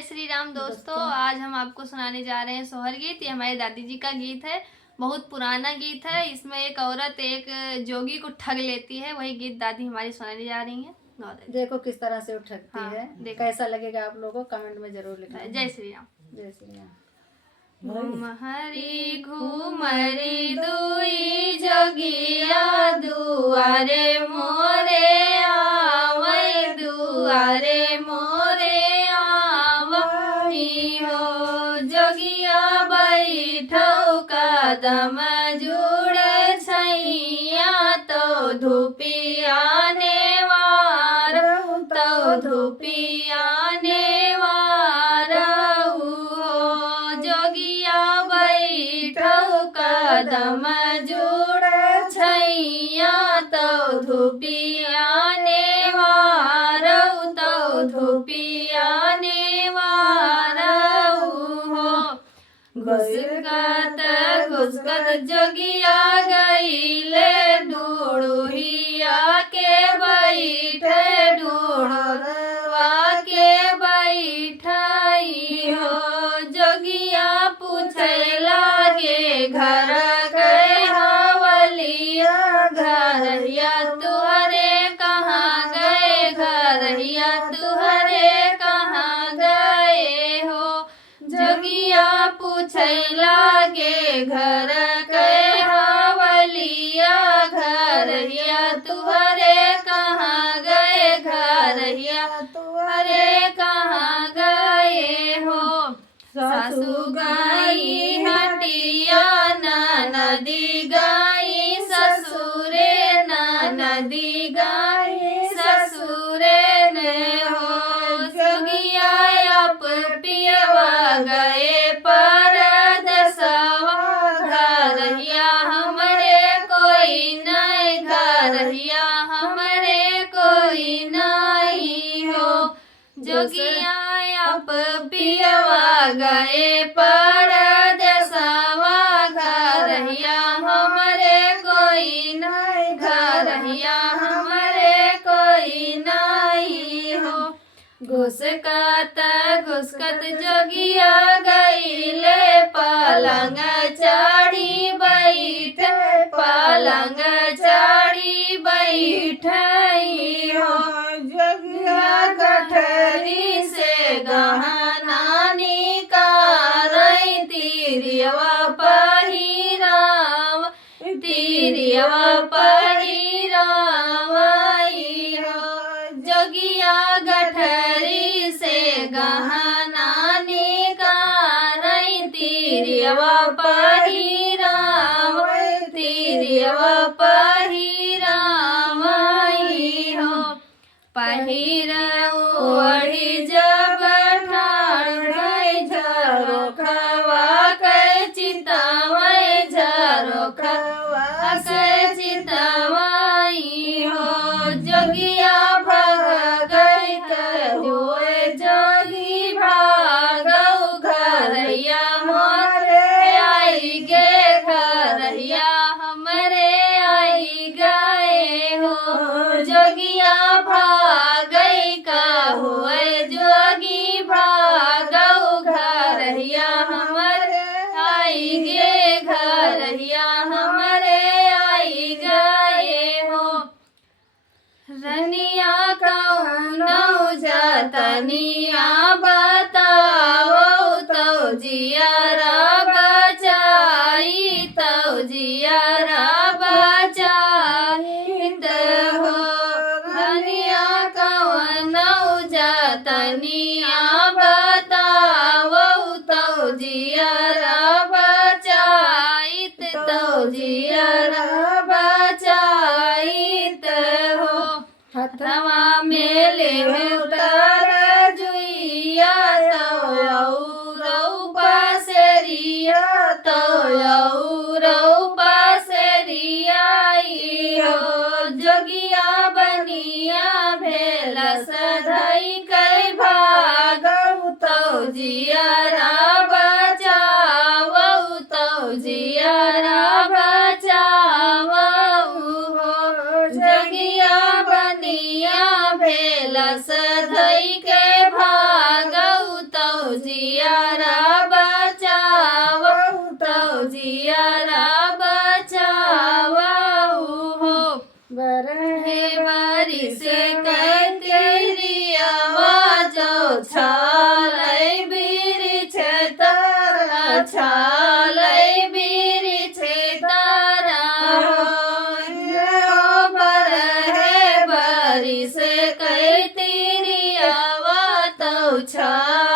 जय श्री राम दोस्तों, आज हम आपको सुनाने जा रहे हैं सोहर गीत। ये हमारी दादी जी का गीत है, बहुत पुराना गीत है। इसमें एक औरत एक जोगी को ठग लेती है, वही गीत दादी हमारी सुनाने जा रही हैं। देखो किस तरह से वो ठगती है। कैसा लगेगा आप लोगों को कमेंट में जरूर लिखना। जय श्री राम। जय श्री राम। घुमहरी घुमरी दुई जोगिया दुआरे मोरे आवै, दुआरे मोरे आवै हो। जोगिया बैठौ कदम जुड़ छैया, तो धूपिया नेवार, तो धूपिया नेवार हो। जोगिया बैठौ कदम जुड़ छैया, तो धूपिया नेवार, तो धूपिया नेवार हो। घुसकत घुसकत जोगिया गईले ढूढ़िया के बैठे, ढूढ़वा के बैठाई हो। जोगिया पूछे लागे घर के हवलिया, घरहिया तुहरे कहाँ गए, घरहिया तुहरे कहाँ गए हो। जोगिया पूछे लागे घर के हवलिया, घरहिया तुहरे कहाँ गए, घरहिया तुहरे कहाँ गए हो। सासू गाई हटिया ननदी गाई ससुरे, ननदी गाई ससुरे ने हो। जोगिया आप पियवा गए परदेसवा, घरहिया हमरे कोई नहीं, घरहिया हमरे कोई नहीं हो। जोगिया आप पियवा गए परदेसवा, घरहिया हमरे कोई नहीं, घरहिया हमरे कोई नहीं हो। घुसकत घुसकत जोगिया गईले पलंग चढ़ी बैठे, पलंग चढ़ी बैठई हो। जोगिया गठरी से गहना निकारई, तिरियवा पहिराव, तिरियवा पहिरावई हो। जोगिया गठरी से गहना निकारई, तिरियवा पहिराव, तिरियवा पहिरावई हो। पहिर ओढ़ी जब ठाड़ गई, झरोखवा के चितवई, झरोखवा के चितवई हो। जोगिया भाग गई हुए जोगी भागौ, घरहिया मोरे आई गे, घरहिया हमरे आई गए हो। जोगिया भागई का हुए जोगी भागौ, घरहिया हमरे आई गे, घरहिया हमरे आई गए हो। रनिया कौनौ जतनिया बताओ, तो जियारा बचाई, तो जियारा बचाई हो। रनिया कौनौ जतनिया बताओ, तो जियारा बचाईत, तो जियारा बचाईत हो। हथवा में ले उतर जुइया, तो औरौ पसेरिया, तो औरौ पसेरियाई हो। जोगिया बनिया भेल सधई कई भागौ, तो जियारा बचावौ, तो जियारा बचावौ हो। जोगिया बनिया भेल सधई बरहे बारिश कैतिरियावा जो छालै बिरिछ तारा छालै बिरिछ तारा बरहे बारिश कैतिरियावा तो छालै